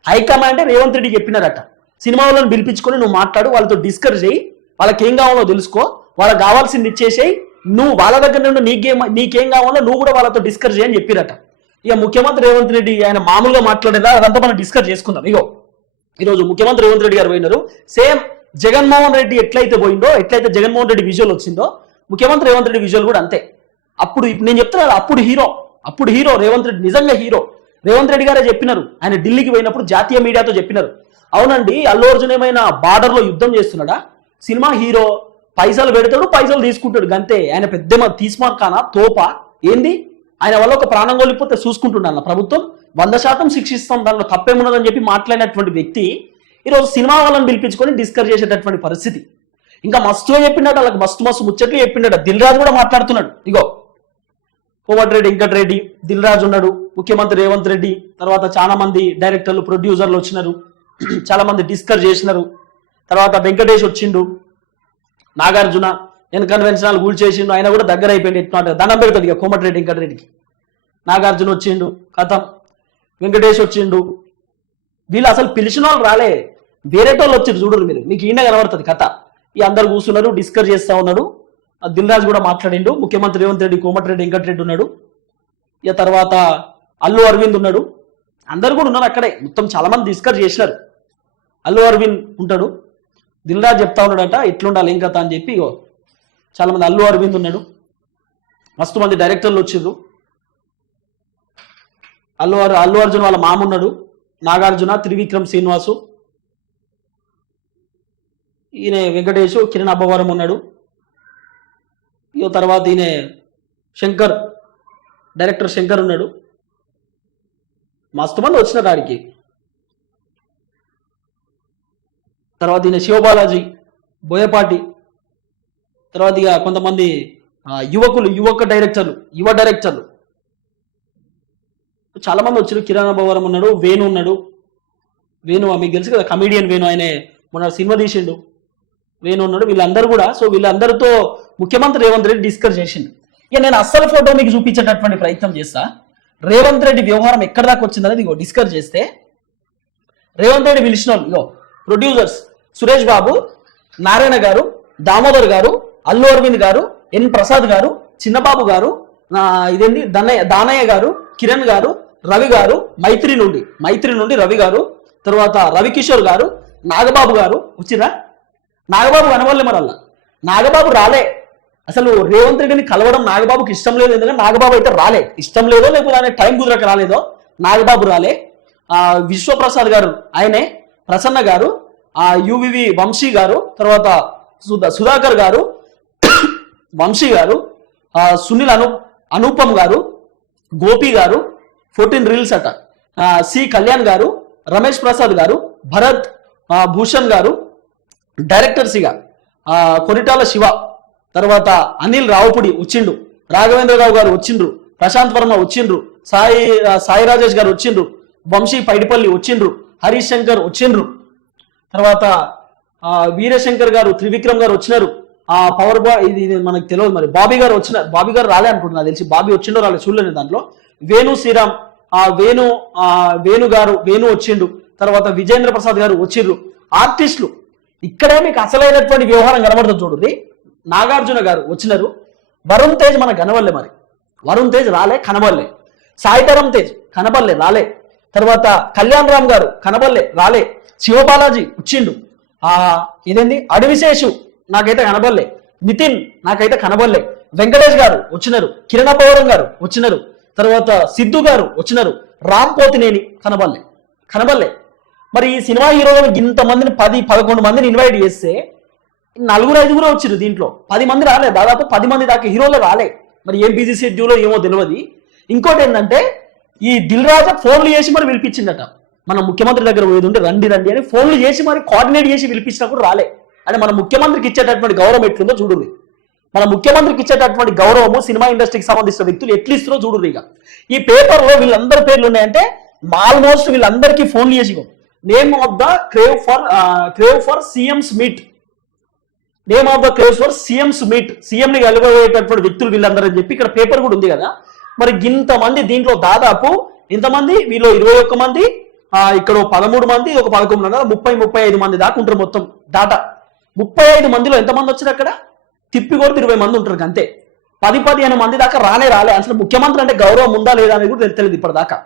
హైకమాండే రేవంత్ రెడ్డి చెప్పినారట. సినిమా వాళ్ళని పిలిపించుకొని నువ్వు మాట్లాడు వాళ్ళతో డిస్కస్ చేయి. వాళ్ళకి ఏం కావాలో తెలుసుకో. వాళ్ళకి కావాల్సింది ఇచ్చేసేయి. నువ్వు వాళ్ళ దగ్గర నుండి నీకేం నీకేం కావాలో నువ్వు కూడా వాళ్ళతో డిస్కస్ చేయని చెప్పిరట. ఇక ముఖ్యమంత్రి రేవంత్ రెడ్డి ఆయన మామూలుగా మాట్లాడేదా అదంతా మనం డిస్కస్ చేసుకుందాం. ఇగో ఈరోజు ముఖ్యమంత్రి రేవంత్ రెడ్డి గారు పోయినారు. సేమ్ జగన్మోహన్ రెడ్డి ఎట్లయితే పోయిందో ఎట్లయితే జగన్మోహన్ రెడ్డి విజువల్ వచ్చిందో ముఖ్యమంత్రి రేవంత్ రెడ్డి విజువల్ కూడా అంతే. అప్పుడు నేను చెప్తున్నాను అప్పుడు హీరో అప్పుడు హీరో రేవంత్ రెడ్డి నిజంగా హీరో రేవంత్ రెడ్డి గారే చెప్పినారు. ఆయన ఢిల్లీకి పోయినప్పుడు జాతీయ మీడియాతో చెప్పినారు. అవునండి అల్లు అర్జున్ ఏమైనా బార్డర్లో యుద్ధం చేస్తున్నాడా? సినిమా హీరో పైసలు పెడతాడు పైసలు తీసుకుంటాడు. గంతే. ఆయన పెద్ద తీసుమార్కానా తోప. ఏంది? ఆయన వల్ల ఒక ప్రాణం కోల్పోతే చూసుకుంటున్నాను ప్రభుత్వం? వంద శాతం శిక్షిస్తాం. దానిలో తప్పేమున్నదని చెప్పి మాట్లాడినటువంటి వ్యక్తి ఈరోజు సినిమా వాళ్ళని పిలిపించుకొని డిస్కస్ చేసేటటువంటి పరిస్థితి. ఇంకా మస్తుగా చెప్పిండట వాళ్ళకి మస్తు మస్తు ముచ్చట్లు చెప్పిండట. దిల్ రాజు కూడా మాట్లాడుతున్నాడు. ఇగో కోమటిరెడ్డి వెంకటరెడ్డి దిల్ రాజు ఉన్నాడు. ముఖ్యమంత్రి రేవంత్ రెడ్డి తర్వాత చాలా మంది డైరెక్టర్లు ప్రొడ్యూసర్లు వచ్చినారు. చాలా మంది డిస్కస్ చేసినారు. తర్వాత వెంకటేష్ వచ్చిండు. నాగార్జున నేను కన్వెన్షనల్ కూల్ చేసిండు ఆయన కూడా దగ్గర అయిపోయింది ఎట్లా దండం పెడుతుంది ఇక కోమటిరెడ్డి వెంకటరెడ్డికి నాగార్జున వచ్చిండు కథం. వెంకటేష్ వచ్చిండు. వీళ్ళు అసలు పిలిచిన వాళ్ళు రాలే. వేరే వాళ్ళు వచ్చారు చూడరు మీరు. మీకు ఈయన కనబడుతుంది కథ. ఈ అందరు కూర్చున్నారు డిస్కస్ చేస్తా ఉన్నాడు. దిల్రాజు కూడా మాట్లాడిండు. ముఖ్యమంత్రి రేవంత్ రెడ్డి కోమటిరెడ్డి వెంకటరెడ్డి ఉన్నాడు. ఇక తర్వాత అల్లు అరవింద్ ఉన్నాడు. అందరు కూడా ఉన్నారు అక్కడే. మొత్తం చాలా మంది డిస్కస్ చేసినారు. అల్లు అరవింద్ ఉంటాడు. దిల్రాజ్ చెప్తా ఉన్నాడట ఇట్లుండాలి ఏం కథ అని చెప్పి చాలా మంది అల్లు అరవింద్ ఉన్నాడు. మస్తు మంది డైరెక్టర్లు వచ్చిండ్రు అల్లు అర్ అల్లు అర్జున్ వాళ్ళ మామ ఉన్నాడు నాగార్జున త్రివిక్రమ్ శ్రీనివాసు. ఈయన వెంకటేష్ కిరణ్ అబ్బవరం ఉన్నాడు. ఇక తర్వాత ఈయన శంకర్ డైరెక్టర్ శంకర్ ఉన్నాడు. మస్తు మంది వచ్చినారు ఆడికి. తర్వాత ఈయన శివబాలాజీ బోయపాటి తర్వాత ఇక కొంతమంది యువకులు యువక డైరెక్టర్లు యువ డైరెక్టర్లు. చాలా మంది వచ్చారు కిరణ్ భవరం ఉన్నాడు వేణు ఉన్నాడు. వేణు మీకు తెలుసు కదా కమీడియన్ వేణు ఆయన మొన్న సినిమా తీసిండు. వేణు ఉన్నాడు వీళ్ళందరూ కూడా సో వీళ్ళందరితో ముఖ్యమంత్రి రేవంత్ రెడ్డి డిస్కస్ చేసిండు. ఇక నేను అస్సలు ఫోటో మీకు చూపించేటటువంటి ప్రయత్నం చేస్తా. రేవంత్ రెడ్డి వ్యవహారం ఎక్కడి దాకా వచ్చిందనేది ఇగో డిస్కస్ చేస్తే రేవంత్ రెడ్డి పిలిచిన వాళ్ళు ఇగో ప్రొడ్యూసర్స్ సురేష్ బాబు నారాయణ గారు దామోదర్ గారు అల్లు అరవింద్ గారు ఎన్ ప్రసాద్ గారు చిన్నబాబు గారు ఇదేంటి? దన్నయ్య దానయ్య గారు కిరణ్ గారు రవి గారు మైత్రి నుండి మైత్రి నుండి రవి గారు తర్వాత రవికిషోర్ గారు నాగబాబు గారు వచ్చిరా నాగబాబు కనవల్లే మరల్లా నాగబాబు రాలే. అసలు రేవంత్ రెడ్డిని కలవడం నాగబాబుకి ఇష్టం లేదు ఎందుకంటే నాగబాబు అయితే రాలే. ఇష్టం లేదో లేకపోతే ఆయన టైం కుదరక రాలేదో నాగబాబు రాలే. విశ్వప్రసాద్ గారు ఆయనే ప్రసన్న గారు ఆ యువివి వంశీ గారు తర్వాత సుధాకర్ గారు వంశీ గారు ఆ సునీల్ అను అనుపమ్ గారు గోపి గారు ఫోర్టీన్ రీల్స్ అట. సి కళ్యాణ్ గారు రమేష్ ప్రసాద్ గారు భరత్ భూషణ్ గారు డైరెక్టర్స్గా ఆ, కొనిటాల శివ తర్వాత అనిల్ రావుపుడి వచ్చిండు రాఘవేంద్రరావు గారు వచ్చిండ్రు ప్రశాంత్ వర్మ వచ్చిండ్రు సాయి సాయి రాజేష్ గారు వచ్చిండ్రు వంశీ పైడిపల్లి వచ్చిండ్రు హరీష్ శంకర్ వచ్చిండ్రు తర్వాత ఆ, వీరశంకర్ గారు త్రివిక్రమ్ గారు వచ్చినారు. ఆ పవర్ బాయ్ ఇది ఇది మనకు తెలియదు మరి. బాబీ గారు వచ్చినారు. బాబీ గారు రాలే అనుకుంటున్నా తెలిసి. బాబీ వచ్చిండో రాలే చూడలేను దాంట్లో. వేణు శ్రీరామ్ ఆ వేణు ఆ వేణు గారు వేణు వచ్చిండు. తర్వాత విజేంద్ర ప్రసాద్ గారు వచ్చిండ్రు ఆర్టిస్టులు. ఇక్కడే మీకు అసలైనటువంటి వ్యవహారం కనబడుతుంది చూడండి. నాగార్జున గారు వచ్చినారు. వరుణ్ తేజ్ మనకు కనబడలే మరి. వరుణ్ తేజ్ రాలే కనబడలే. సాయితరం తేజ్ కనబడలే రాలే. తర్వాత కళ్యాణ్ రామ్ గారు కనబడలే రాలే. శివబాలాజీ వచ్చిండు. ఆ ఇదేంది? అడవిశేషు నాకైతే కనబడలే. నితిన్ నాకైతే కనబడలే. వెంకటేష్ గారు వచ్చినారు. కిరణ పౌరం గారు వచ్చినారు. తర్వాత సిద్ధు గారు వచ్చినారు. రామ్ పోతినేని కనబడలే. కనబడలే. మరి ఈ సినిమా హీరోలను ఇంతమందిని పది పదకొండు మందిని ఇన్వైట్ చేస్తే నలుగురు ఐదుగురు వచ్చారు దీంట్లో. పది మంది రాలే. దాదాపు పది మంది దాకా హీరోలు రాలే. మరి ఏం బిజీ షెడ్యూలో ఏమో తెలియదు ఇంకోటి ఏంటంటే ఈ దిల్ రాజా ఫోన్లు చేసి మరి పిలిపించిందట మన ముఖ్యమంత్రి దగ్గర పోయేది ఉంటే రండి రండి అని ఫోన్లు చేసి మరి కోఆర్డినేట్ చేసి పిలిపించినా కూడా రాలే. అంటే మన ముఖ్యమంత్రికి ఇచ్చేటటువంటి గౌరవం ఎట్లుందో చూడండి మన ముఖ్యమంత్రికి ఇచ్చేటటువంటి గౌరవము సినిమా ఇండస్ట్రీకి సంబంధించిన వ్యక్తులు ఎట్లు ఇస్తారో ఇక. ఈ పేపర్లో వీళ్ళందరి పేర్లు ఉన్నాయంటే ఆల్మోస్ట్ వీళ్ళందరికీ ఫోన్లు చేసి name of the crave for crave for CMs meet name of the craves for CMs meet CM ని కలగబోయేటటువంటి వ్యక్తులు వీళ్ళందరూ అని చెప్పి ఇక్కడ పేపర్ కూడా ఉంది కదా. మరి ఇంతమంది దీంట్లో దాదాపు ఇంతమంది వీళ్ళు ఇరవై ఒక్క మంది ఇక్కడ పదమూడు మంది ఒక పదకొండు మంది ముప్పై ముప్పై ఐదు మంది దాకా ఉంటారు మొత్తం డాటా ముప్పై ఐదు మందిలో ఎంతమంది వచ్చారు అక్కడ? తిప్పి కొడితే ఇరవై మంది ఉంటారు అంతే. పది పదిహేను మంది దాకా రానే రాలే. అసలు ముఖ్యమంత్రి అంటే గౌరవం ఉందా లేదా అనేది కూడా తెలియదు ఇప్పటిదాకా.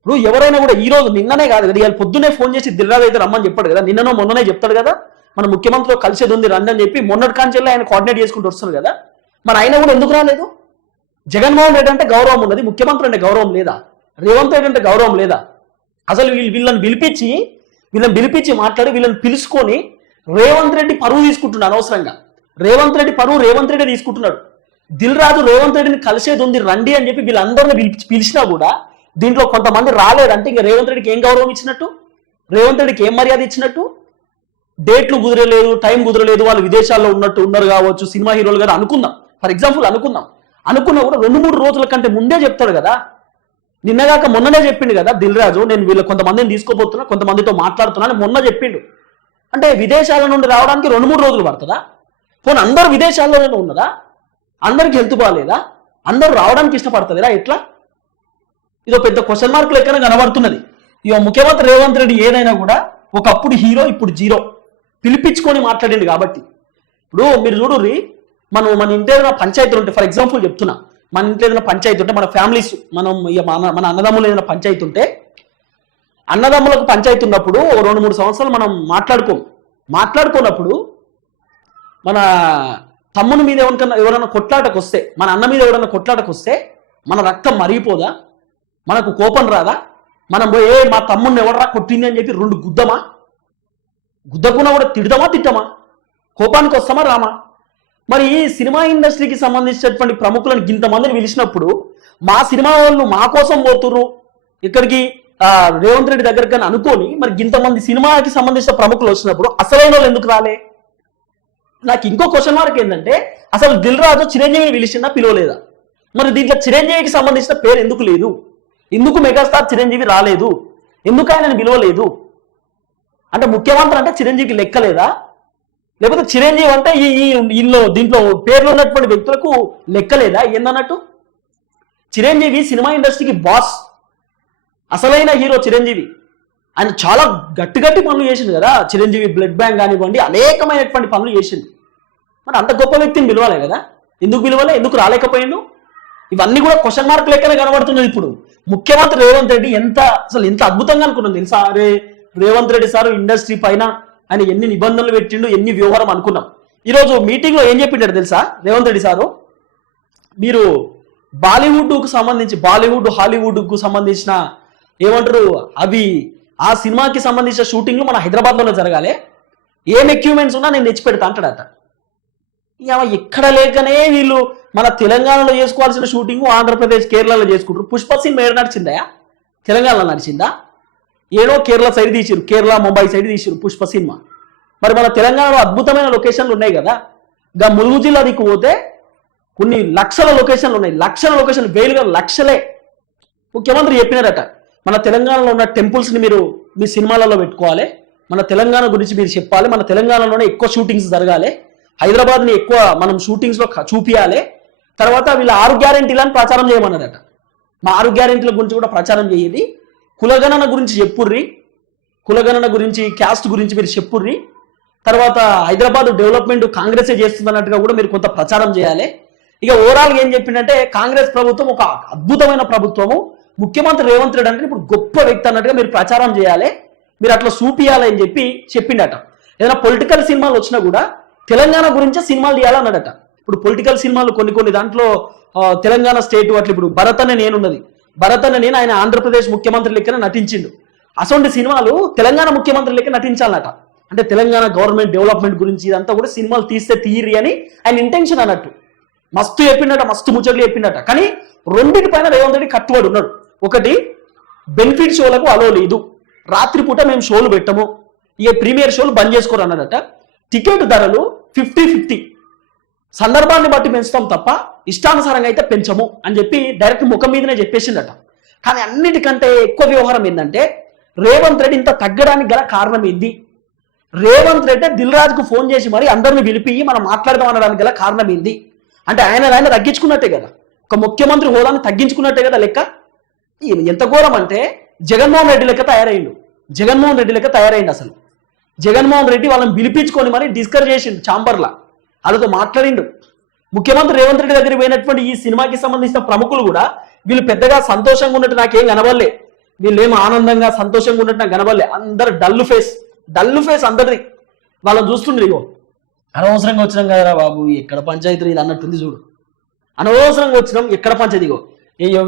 ఇప్పుడు ఎవరైనా కూడా ఈ రోజు నిన్ననే కాదు కదా ఇవాళ పొద్దునే ఫోన్ చేసి దిల్రాజ్ అయితే రమ్మని చెప్పాడు కదా. నిన్ననో మొన్ననే చెప్తాడు కదా. మన ముఖ్యమంత్రితో కలిసేది ఉంది రండి అని చెప్పి మొన్నటి కాంచెల్లి ఆయన కోఆర్డినేట్ చేసుకుంటూ వస్తారు కదా. మరి ఆయన కూడా ఎందుకు రాలేదు? జగన్మోహన్ రెడ్డి అంటే గౌరవం ఉన్నది. ముఖ్యమంత్రి అంటే గౌరవం లేదా? రేవంత్ రెడ్డి అంటే గౌరవం లేదా? అసలు వీళ్ళు వీళ్ళని పిలిపించి వీళ్ళని పిలిపించి మాట్లాడి వీళ్ళని పిలుచుకొని రేవంత్ రెడ్డి పరువు తీసుకుంటున్నాడు అనవసరంగా. రేవంత్ రెడ్డి పరువు రేవంత్ రెడ్డి తీసుకుంటున్నాడు. దిల్ రాజు రేవంత్ రెడ్డిని కలిసేది ఉంది రండి అని చెప్పి వీళ్ళందరిని పిలిచి పిలిచినా కూడా దీంట్లో కొంతమంది రాలేదంటే ఇంకా రేవంత్ రెడ్డికి ఏం గౌరవం ఇచ్చినట్టు? రేవంత్ రెడ్డికి ఏం మర్యాద ఇచ్చినట్టు? డేట్లు కుదరలేదు టైం కుదరలేదు వాళ్ళు విదేశాల్లో ఉన్నట్టు ఉన్నారు కావచ్చు సినిమా హీరోలు కదా అనుకుందాం. ఫర్ ఎగ్జాంపుల్ అనుకుందాం. అనుకున్నా కూడా రెండు మూడు రోజుల కంటే ముందే చెప్తాడు కదా. నిన్నగాక మొన్ననే చెప్పిండు కదా దిల్ రాజు నేను వీళ్ళ కొంతమందిని తీసుకోబోతున్నా కొంతమందితో మాట్లాడుతున్నా అని మొన్న చెప్పిండు. అంటే విదేశాల నుండి రావడానికి రెండు మూడు రోజులు పడుతుందా? పోనీ అందరు విదేశాల్లోనే ఉన్నదా? అందరికి హెల్త్ బాగాలేదా అందరూ రావడానికి ఇష్టపడతలేదా? ఎట్లా? ఇదో పెద్ద క్వశ్చన్ మార్క్ లెక్కన కనబడుతున్నది. ఇక ముఖ్యమంత్రి రేవంత్ రెడ్డి ఏదైనా కూడా ఒకప్పుడు హీరో ఇప్పుడు జీరో. పిలిపించుకొని మాట్లాడింది కాబట్టి. ఇప్పుడు మీరు చూడుర్రి మనం మన ఇంటి పంచాయతీలు ఉంటే ఫర్ ఎగ్జాంపుల్ చెప్తున్నా. మన ఇంట్లో ఏదైనా పంచాయతీ ఉంటే మన ఫ్యామిలీస్ మనం ఇక మన మన అన్నదమ్ములు ఏదైనా పంచాయతీ ఉంటే అన్నదమ్ములకు పంచాయతీ ఉన్నప్పుడు ఓ రెండు మూడు సంవత్సరాలు మనం మాట్లాడుకోం. మాట్లాడుకున్నప్పుడు మన తమ్ముని మీద ఎవరికన్నా ఎవరైనా కొట్లాటకు వస్తే మన అన్న మీద ఎవరైనా కొట్లాటకు వస్తే మన రక్తం మరిగిపోదా? మనకు కోపం రాదా? మనం పోయి "ఏ, మా తమ్ముడిని ఎవడరా కొట్టింది? అని చెప్పి రెండు గుద్దమా? గుద్దకున్నా కూడా తిడదామా తిట్టమా? కోపానికి వస్తామా రామా? మరి ఈ సినిమా ఇండస్ట్రీకి సంబంధించినటువంటి ప్రముఖులను ఇంతమందిని పిలిచినప్పుడు మా సినిమా వాళ్ళు మా కోసం పోతుర్రు. ఇక్కడికి రేవంత్ రెడ్డి దగ్గరికి అని అనుకొని మరి ఇంతమంది సినిమాకి సంబంధించిన ప్రముఖులు వచ్చినప్పుడు అసలైన వాళ్ళు ఎందుకు రాలే? నాకు ఇంకో క్వశ్చన్ మార్క్ ఏంటంటే అసలు దిల్ రాజు చిరంజీవిని పిలిచిందా పిలవలేదా? మరి దీంట్లో చిరంజీవికి సంబంధించిన పేరు ఎందుకు లేదు? ఎందుకు మెగాస్టార్ చిరంజీవి రాలేదు? ఎందుకు ఆయనను పిలవలేదు? అంటే ముఖ్యమంత్రి అంటే చిరంజీవికి లెక్కలేదా? లేకపోతే చిరంజీవి అంటే ఈ ఈ ఇల్లు దీంట్లో పేర్లు ఉన్నటువంటి వ్యక్తులకు లెక్కలేదా? ఏందన్నట్టు? చిరంజీవి సినిమా ఇండస్ట్రీకి బాస్. అసలైన హీరో చిరంజీవి. ఆయన చాలా గట్టి గట్టి పనులు చేసింది కదా. చిరంజీవి బ్లడ్ బ్యాంక్ కానివ్వండి అనేకమైనటువంటి పనులు చేసింది మరి అంత గొప్ప వ్యక్తిని పిలవాలి కదా? ఎందుకు పిలవాలే? ఎందుకు రాలేకపోయిండు? ఇవన్నీ కూడా క్వశ్చన్ మార్క్ లెక్కనే కనబడుతున్నది ఇప్పుడు. ముఖ్యమంత్రి రేవంత్ రెడ్డి ఎంత అసలు ఎంత అద్భుతంగా అనుకున్నాను తెలుసా? అరే రేవంత్ రెడ్డి సార్ ఇండస్ట్రీ పైన ఆయన ఎన్ని నిబంధనలు పెట్టిండు ఎన్ని వ్యవహారం అనుకున్నాం. ఈరోజు మీటింగ్లో ఏం చెప్పిండాడు తెలుసా? రేవంత్ రెడ్డి సారు? మీరు బాలీవుడ్కు సంబంధించి బాలీవుడ్ హాలీవుడ్కు సంబంధించిన ఏమంటారు అవి ఆ సినిమాకి సంబంధించిన షూటింగ్లు మన హైదరాబాద్లోనే జరగాలి. ఏం ఎక్విప్మెంట్స్ ఉన్నా నేను తెచ్చి పెడతా అంటాడట. ఇక ఎక్కడ లేకనే వీళ్ళు మన తెలంగాణలో చేసుకోవాల్సిన షూటింగ్ ఆంధ్రప్రదేశ్ కేరళలో చేసుకుంటారు. పుష్ప సినిమా ఏడు నడిచిందా? తెలంగాణలో నడిచిందా? ఏడో కేరళ సైడ్ తీసిరు కేరళ ముంబై సైడ్ తీసిరు పుష్ప సినిమా. మరి మన తెలంగాణలో అద్భుతమైన లొకేషన్లు ఉన్నాయి కదా? గా ములుగు జిల్లా దిక్కు పోతే కొన్ని లక్షల లొకేషన్లు ఉన్నాయి. లక్షల లొకేషన్ వేలుగా లక్షలే. ముఖ్యమంత్రి చెప్పినారట మన తెలంగాణలో ఉన్న టెంపుల్స్ని మీరు మీ సినిమాలలో పెట్టుకోవాలి. మన తెలంగాణ గురించి మీరు చెప్పాలి. మన తెలంగాణలోనే ఎక్కువ షూటింగ్స్ జరగాలి. హైదరాబాద్ని ఎక్కువ మనం షూటింగ్స్లో చూపించాలి తర్వాత వీళ్ళ ఆరు గ్యారెంటీలను ప్రచారం చేయమన్నారట. మా ఆరు గ్యారెంటీల గురించి కూడా ప్రచారం చేయండి. కులగణన గురించి చెప్పుర్రి. కులగణన గురించి క్యాస్ట్ గురించి మీరు చెప్పుర్రి. తర్వాత హైదరాబాద్ డెవలప్మెంట్ కాంగ్రెసే చేస్తుందన్నట్టుగా కూడా మీరు కొంత ప్రచారం చేయాలి. ఇక ఓవరాల్గా ఏం చెప్పిందంటే కాంగ్రెస్ ప్రభుత్వం ఒక అద్భుతమైన ప్రభుత్వము. ముఖ్యమంత్రి రేవంత్ రెడ్డి అంటే ఇప్పుడు గొప్ప వ్యక్తి అన్నట్టుగా మీరు ప్రచారం చేయాలి. మీరు అట్లా చూపియాలి అని చెప్పి చెప్పిండట. ఏదైనా పొలిటికల్ సినిమాలు వచ్చినా కూడా తెలంగాణ గురించే సినిమాలు తీయాలన్నాడట. ఇప్పుడు పొలిటికల్ సినిమాలు కొన్ని కొన్ని దాంట్లో తెలంగాణ స్టేట్ అట్లా ఇప్పుడు భరత్ అనే నేనున్నది. భరత్ నేను ఆయన ఆంధ్రప్రదేశ్ ముఖ్యమంత్రి లెక్కన నటించిండు. అసొంటి సినిమాలు తెలంగాణ ముఖ్యమంత్రి లెక్క నటించాలన్నట అంటే తెలంగాణ గవర్నమెంట్ డెవలప్మెంట్ గురించి ఇదంతా కూడా సినిమాలు తీస్తే తీయరి అని ఆయన ఇంటెన్షన్ అన్నట్టు. మస్తు చెప్పిండట మస్తు ముచ్చట్లు చెప్పిండట. కానీ రెండింటి పైన రేవంత్ రెడ్డి కట్టుబడి ఉన్నాడు. ఒకటి బెనిఫిట్ షోలకు అలో లేదు. రాత్రిపూట మేము షోలు పెట్టము. ఇక ప్రీమియర్ షోలు బంద్ చేసుకోరు అన్నాడట టికెట్ ధరలు ఫిఫ్టీ ఫిఫ్టీ సందర్భాన్ని బట్టి పెంచుతాం తప్ప ఇష్టానుసారంగా అయితే పెంచము అని చెప్పి డైరెక్ట్ ముఖం మీదనే చెప్పేసిండట. కానీ అన్నిటికంటే ఎక్కువ వ్యవహారం ఏంటంటే రేవంత్ రెడ్డి ఇంత తగ్గడానికి గల కారణం ఏంది? రేవంత్ రెడ్డి దిల్ రాజుకు ఫోన్ చేసి మరి అందరిని పిలిపి మనం మాట్లాడదాం అనడానికి గల కారణం ఏంది? అంటే ఆయన ఆయన తగ్గించుకున్నట్టే కదా. ఒక ముఖ్యమంత్రి హోదాను తగ్గించుకున్నట్టే కదా లెక్క? ఎంత ఘోరం అంటే జగన్మోహన్ రెడ్డి లెక్క తయారైండు. జగన్మోహన్ రెడ్డి లెక్క తయారైండు అసలు. జగన్మోహన్ రెడ్డి వాళ్ళని పిలిపించుకొని మరి డిస్కస్ చేసిండు చాంబర్లా వాళ్ళతో మాట్లాడిండు. ముఖ్యమంత్రి రేవంత్ రెడ్డి దగ్గర పోయినటువంటి ఈ సినిమాకి సంబంధించిన ప్రముఖులు కూడా వీళ్ళు పెద్దగా సంతోషంగా ఉన్నట్టు నాకేం కనబడలే. వీళ్ళు ఏం ఆనందంగా సంతోషంగా ఉన్నట్టు నాకు కనబడలే. అందరు డల్ ఫేస్ డల్ ఫేస్ అందరిది. వాళ్ళని చూస్తుండ్రు ఇగో. అనవసరంగా వచ్చినాం కదరా బాబు ఎక్కడ పంచాయతీ ఇది అన్నట్టుంది చూడు. అనవసరంగా వచ్చినాం ఎక్కడ పంచాయతీ ఇగో.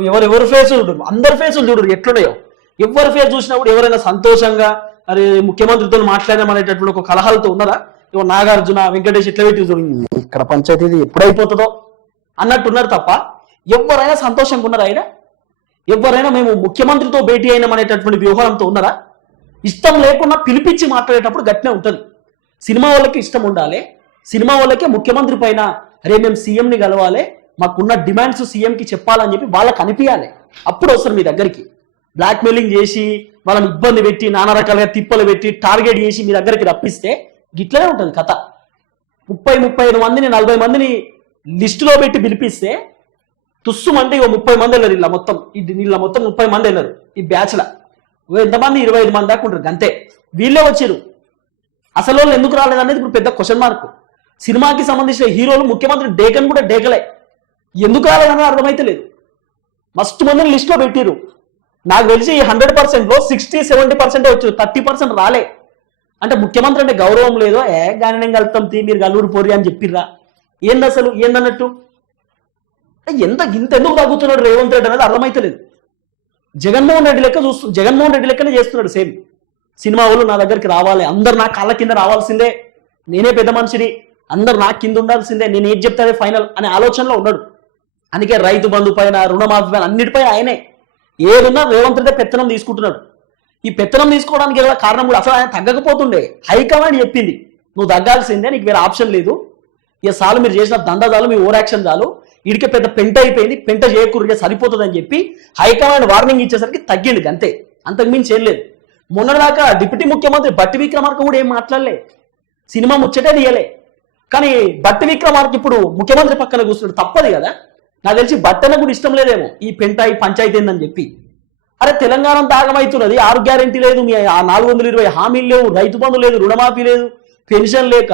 ఎవరు ఎవరి ఫేస్ చూడరు. అందరి ఫేసులు చూడరు ఎట్లున్నాయో. ఎవరి ఫేస్ చూసినప్పుడు ఎవరైనా సంతోషంగా అరే ముఖ్యమంత్రితో మాట్లాడడం అనేటటువంటి ఒక కలహాలతో ఉన్నారా? ఇవో నాగార్జున వెంకటేష్ ఇట్లా పెట్టి ఇక్కడ పంచాయతీ ఇది ఎప్పుడైపోతుందో అన్నట్టున్నారు తప్ప ఎవరైనా సంతోషంగా ఉన్నారా ఆయన? ఎవరైనా మేము ముఖ్యమంత్రితో భేటీ అయినాం అనేటటువంటి వ్యవహారంతో ఉన్నారా? ఇష్టం లేకుండా పిలిపించి మాట్లాడేటప్పుడు గట్టినే ఉంటుంది. సినిమా వాళ్ళకి ఇష్టం ఉండాలి. సినిమా వాళ్ళకే ముఖ్యమంత్రి పైన అరే మేము సీఎంని కలవాలి మాకున్న డిమాండ్స్ సీఎంకి చెప్పాలని చెప్పి వాళ్ళకి అనిపించాలి అప్పుడు వస్తారు మీ దగ్గరికి. బ్లాక్మెయిలింగ్ చేసి వాళ్ళని ఇబ్బంది పెట్టి నానా రకాలుగా తిప్పలు పెట్టి టార్గెట్ చేసి మీ దగ్గరికి రప్పిస్తే గిట్లనే ఉంటుంది కథ. ముప్పై ముప్పై ఐదు మందిని నలభై మందిని లిస్టులో పెట్టి పిలిపిస్తే తుస్సు మంది ఓ ముప్పై మంది వెళ్ళారు ఇలా మొత్తం. ఇది ఇలా మొత్తం ముప్పై మంది వెళ్ళారు ఈ బ్యాచ్ల. ఎంతమంది? ఇరవై ఐదు మంది దాకా ఉంటారు అంతే. వీళ్ళే వచ్చారు. అసలు వాళ్ళు ఎందుకు రాలేదు అనేది ఇప్పుడు పెద్ద క్వశ్చన్ మార్క్ సినిమాకి సంబంధించిన హీరోలు ముఖ్యమంత్రి డేకన్ కూడా డేకలే. ఎందుకు రాలేదని అర్థమైతే లేదు మస్ట్ మందిని లిస్ట్లో పెట్టిరు నాకు తెలిసి ఈ హండ్రెడ్ పర్సెంట్లో సిక్స్టీ సెవెంటీ పర్సెంట్ వచ్చు థర్టీ పర్సెంట్ రాలే. అంటే ముఖ్యమంత్రి అంటే గౌరవం లేదో ఏ గాని కలుపుతాం తీ మీరు గల్లూరు పోరి అని చెప్పిర్రా. ఏంది అసలు ఏందన్నట్టు ఎంత ఇంత ఎందుకు తగ్గుతున్నాడు రేవంత్ రెడ్డి అనేది అర్థమైతలేదు. జగన్మోహన్ రెడ్డి లెక్క చూస్తు జగన్మోహన్ రెడ్డి లెక్కనే చేస్తున్నాడు సేమ్. సినిమా వాళ్ళు నా దగ్గరికి రావాలి అందరు నా కాళ్ళ కింద రావాల్సిందే. నేనే పెద్ద మనిషిని అందరు నా కింద ఉండాల్సిందే. నేను ఏది చెప్తానే ఫైనల్ అనే ఆలోచనలో ఉన్నాడు. అందుకే రైతు బంధు పైన రుణమాఫీ పైన అన్నిటిపైన ఆయనే. ఏదున్నా రేవంత్ రెడ్డి పెత్తనం తీసుకుంటున్నాడు. ఈ పెత్తనం తీసుకోవడానికి గల కారణం కూడా అసలు ఆయన తగ్గకపోతుండే. హైకమాండ్ చెప్పింది నువ్వు తగ్గాల్సిందే నీకు వేరే ఆప్షన్ లేదు. ఇక సార్లు మీరు చేసిన దందా చాలు మీ ఓవర్ యాక్షన్ చాలు. ఇడికే పెద్ద పెంట అయిపోయింది పెంట చేయకూరిగా సరిపోతుంది అని చెప్పి హైకమాండ్ వార్నింగ్ ఇచ్చేసరికి తగ్గింది అంతే అంతకుమించి ఏం లేదు. మొన్నదాకా డిప్యూటీ ముఖ్యమంత్రి బట్టి విక్రమార్క కూడా ఏం మాట్లాడలే. సినిమా ముచ్చటే తీయలే. కానీ బట్టి విక్రమార్క ఇప్పుడు ముఖ్యమంత్రి పక్కన కూర్చున్నాడు తప్పదు కదా. నాకు తెలిసి బట్టన కూడా ఇష్టం లేదేమో ఈ పెంట ఈ పంచాయతీ ఏందని చెప్పి. అరే తెలంగాణ దాగమవుతున్నది ఆరు గ్యారెంటీ లేదు మీ ఆ నాలుగు వందల ఇరవై హామీలు లేవు రైతు బంధు లేదు రుణమాఫీ లేదు పెన్షన్ లేక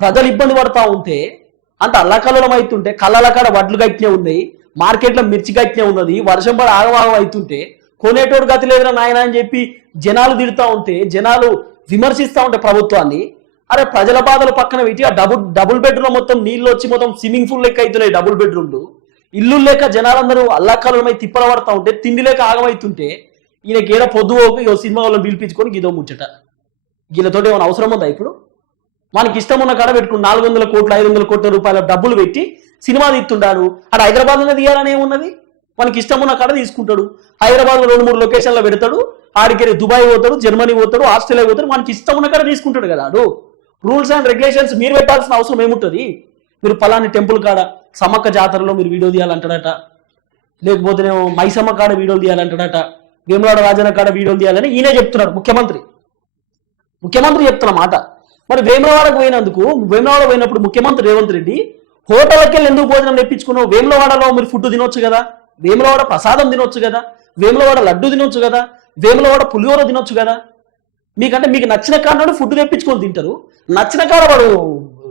ప్రజలు ఇబ్బంది పడతా ఉంటే అంత అల్లకల్లోలం అవుతుంటే కళ్ళల కాడ వడ్లు గట్టినే ఉన్నాయి మార్కెట్లో మిర్చి గట్టినే ఉన్నది వర్షం పడి ఆగవాగం అవుతుంటే కొనేటోడు గతి లేదురా నాయన అని చెప్పి జనాలు తిడుతూ ఉంటే జనాలు విమర్శిస్తూ ఉంటే ప్రభుత్వాన్ని అరే ప్రజల బాధలు పక్కన పెట్టి ఆ డబుల్ డబుల్ బెడ్రూమ్ మొత్తం నీళ్ళు వచ్చి మొత్తం స్విమ్మింగ్ పూల్ లెక్క అవుతున్నాయి డబుల్ బెడ్రూమ్లు. ఇల్లు లేక జనాలందరూ అల్లాకాలమై తిప్పల పడతా ఉంటే తిండి లేక ఆగమైతుంటే ఈయనకి ఏదో పొద్దు ఇగో సినిమా వాళ్ళని పిలిపించుకొని గీదో ముచ్చట. వీళ్ళతోటి ఏమైనా అవసరం ఉందా ఇప్పుడు? మనకి ఇష్టం ఉన్న కాడ పెట్టుకుని నాలుగు వందల కోట్లు ఐదు వందల కోట్ల రూపాయల డబ్బులు పెట్టి సినిమా తీస్తుంటాడు. అటు హైదరాబాద్లోనే తీయాలని ఏమున్నది మనకి ఇష్టం ఉన్న కాడ తీసుకుంటాడు. హైదరాబాద్లో రెండు మూడు లొకేషన్లో పెడతాడు. ఆడికెళ్ళి దుబాయ్ పోతాడు జర్మనీ పోతాడు ఆస్ట్రేలియా పోతాడు. మనకి ఇష్టం ఉన్న కాడ తీసుకుంటాడు కదా ఆడు. రూల్స్ అండ్ రెగ్యులేషన్స్ మీరు పెట్టాల్సిన అవసరం ఏముంటుంది? మీరు పలాని టెంపుల్ కాడ సమ్మక్క జాతరలో మీరు వీడియో తీయాలంటాడట. లేకపోతేనేమో మైసమ్మ కాడ వీడియోలు తీయాలంటాడట. వేములాడ రాజన్న కాడ వీడియోలు తీయాలని ఈయనే చెప్తున్నాడు ముఖ్యమంత్రి. ముఖ్యమంత్రి చెప్తున్న మాట. మరి వేములవాడకు పోయినందుకు వేములవాడ పోయినప్పుడు ముఖ్యమంత్రి రేవంత్ రెడ్డి హోటల్కి వెళ్ళి ఎందుకు భోజనం తెప్పించుకున్నావు? వేములవాడలో మీరు ఫుడ్ తినొచ్చు కదా? వేములవాడ ప్రసాదం తినొచ్చు కదా? వేములవాడ లడ్డు తినొచ్చు కదా? వేములవాడ పులిహోర తినొచ్చు కదా? మీకంటే మీకు నచ్చిన కాడ ఫుడ్ తెప్పించుకొని తింటారు. నచ్చిన కాడ వాడు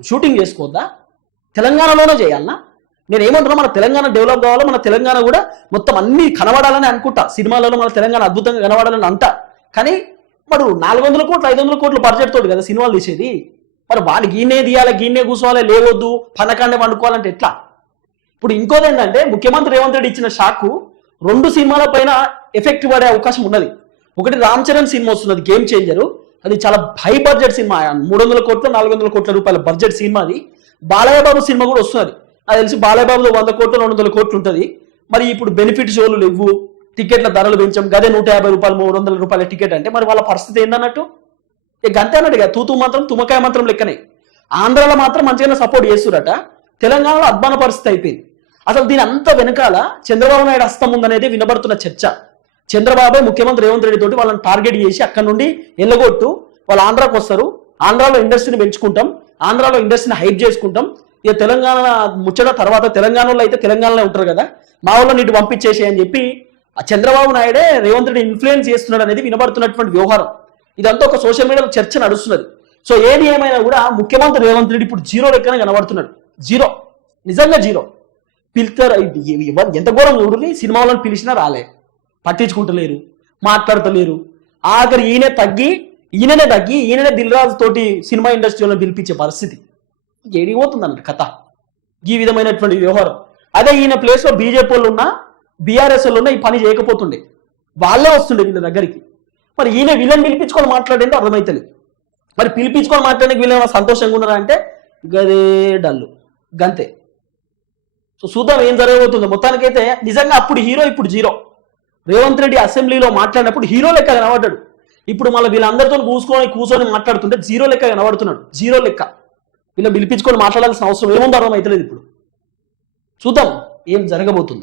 షూటింగ్ చేసుకోవద్దా? తెలంగాణలోనే చేయాలనా? నేను ఏమంటున్నా మన తెలంగాణ డెవలప్ కావాలో మన తెలంగాణ కూడా మొత్తం అన్ని కనబడాలని అనుకుంటా. సినిమాలలో మన తెలంగాణ అద్భుతంగా కనబడాలని అంటా. కానీ మరి నాలుగు వందల కోట్లు ఐదు వందల కోట్ల బడ్జెట్ తోటి కదా సినిమాలు తీసేది. మరి వాళ్ళు గీనే తీయాలి గీనే కూర్చోవాలి లేవద్దు పనకాండే వండుకోవాలంటే ఎట్లా? ఇప్పుడు ఇంకోది ఏంటంటే ముఖ్యమంత్రి రేవంత్ రెడ్డి ఇచ్చిన షాక్ రెండు సినిమాల పైన ఎఫెక్ట్ పడే అవకాశం ఉన్నది. ఒకటి రామ్ చరణ్ సినిమా వస్తున్నది గేమ్ చేంజరు అది చాలా హై బడ్జెట్ సినిమా. మూడు వందల కోట్లు నాలుగు వందల కోట్ల రూపాయల బడ్జెట్ సినిమా అది. బాలయ్య బాబు సినిమా కూడా వస్తున్నది అది తెలిసి బాలయ్య బాబులో వంద కోట్లు రెండు వందల కోట్లు ఉంటుంది. మరి ఇప్పుడు బెనిఫిట్ షోలు లేవు. టికెట్ల ధరలు పెంచాం. గదే నూట యాభై రూపాయలు మూడు వందల రూపాయల టికెట్ అంటే మరి వాళ్ళ పరిస్థితి ఏందన్నట్టు? ఇక అంతే అన్నట్టు కదా తూతూ మాత్రం తుమ్మకాయ మాత్రం లెక్కనే. ఆంధ్రాలో మాత్రం మంచిగానే సపోర్ట్ చేస్తురట. తెలంగాణలో అద్భుత పరిస్థితి అయిపోయింది. అసలు దీని అంత వెనకాల చంద్రబాబు నాయుడు హస్తం ఉందనేది వినబడుతున్న చర్చ. చంద్రబాబు ముఖ్యమంత్రి రేవంత్ రెడ్డి తోటి వాళ్ళని టార్గెట్ చేసి అక్కడ నుండి ఎల్లగొట్టు వాళ్ళు ఆంధ్రాకు వస్తారు. ఆంధ్రాలో ఇండస్ట్రీని పెంచుకుంటాం. ఆంధ్రాలో ఇండస్ట్రీని హైప్ చేసుకుంటాం. ఇక తెలంగాణ ముచ్చట తర్వాత తెలంగాణలో అయితే తెలంగాణలో ఉంటారు కదా. మా వాళ్ళు నీటి పంపించేసి అని చెప్పి ఆ చంద్రబాబు నాయుడే రేవంత్ రెడ్డి ఇన్ఫ్లుయెన్స్ చేస్తున్నాడు అనేది వినబడుతున్నటువంటి వ్యవహారం. ఇదంతా ఒక సోషల్ మీడియాలో చర్చ నడుస్తున్నది. సో ఏది ఏమైనా కూడా ముఖ్యమంత్రి రేవంత్ రెడ్డి ఇప్పుడు జీరో లెక్కన కనబడుతున్నాడు. జీరో. నిజంగా జీరో. పిలుతారు ఎంత ఘోరం చూడండి సినిమాలను పిలిచినా రాలే. పట్టించుకుంటలేరు. మాట్లాడతలేరు. ఆఖరి ఈయనే తగ్గి ఈయననే తగ్గి ఈయననే దిల్ రాజు తోటి సినిమా ఇండస్ట్రీలో పిలిపించే పరిస్థితి. ఏడిపోతుంది అన్నట్టు కథ. ఈ విధమైనటువంటి వ్యవహారం. అదే ఈయన ప్లేస్లో బీజేపీ వాళ్ళు ఉన్నా బీఆర్ఎస్ వాళ్ళు ఉన్నా ఈ పని చేయకపోతుండే. వాళ్ళే వస్తుండే వీళ్ళ దగ్గరికి. మరి ఈయన వీళ్ళని పిలిపించుకొని మాట్లాడేందో అర్థమైతలేదు. మరి పిలిపించుకొని మాట్లాడడానికి వీళ్ళు ఏమైనా సంతోషంగా ఉన్నారా అంటే గదే డల్లు. గంతే. సో చూద్దాం ఏం జరగబోతుందో. మొత్తానికైతే నిజంగా అప్పుడు హీరో ఇప్పుడు జీరో. రేవంత్ రెడ్డి అసెంబ్లీలో మాట్లాడినప్పుడు హీరో లెక్క కనబడ్డాడు ఇప్పుడు మళ్ళీ వీళ్ళందరితో కూసుకొని కూర్చొని మాట్లాడుతుంటే జీరో లెక్క కనబడుతున్నాడు. జీరో లెక్క. వీళ్ళని పిలిపించుకొని మాట్లాడాల్సిన అవసరం ఏముందో అర్థం అవుతలేదు ఇప్పుడు. చూద్దాం ఏం జరగబోతుందో.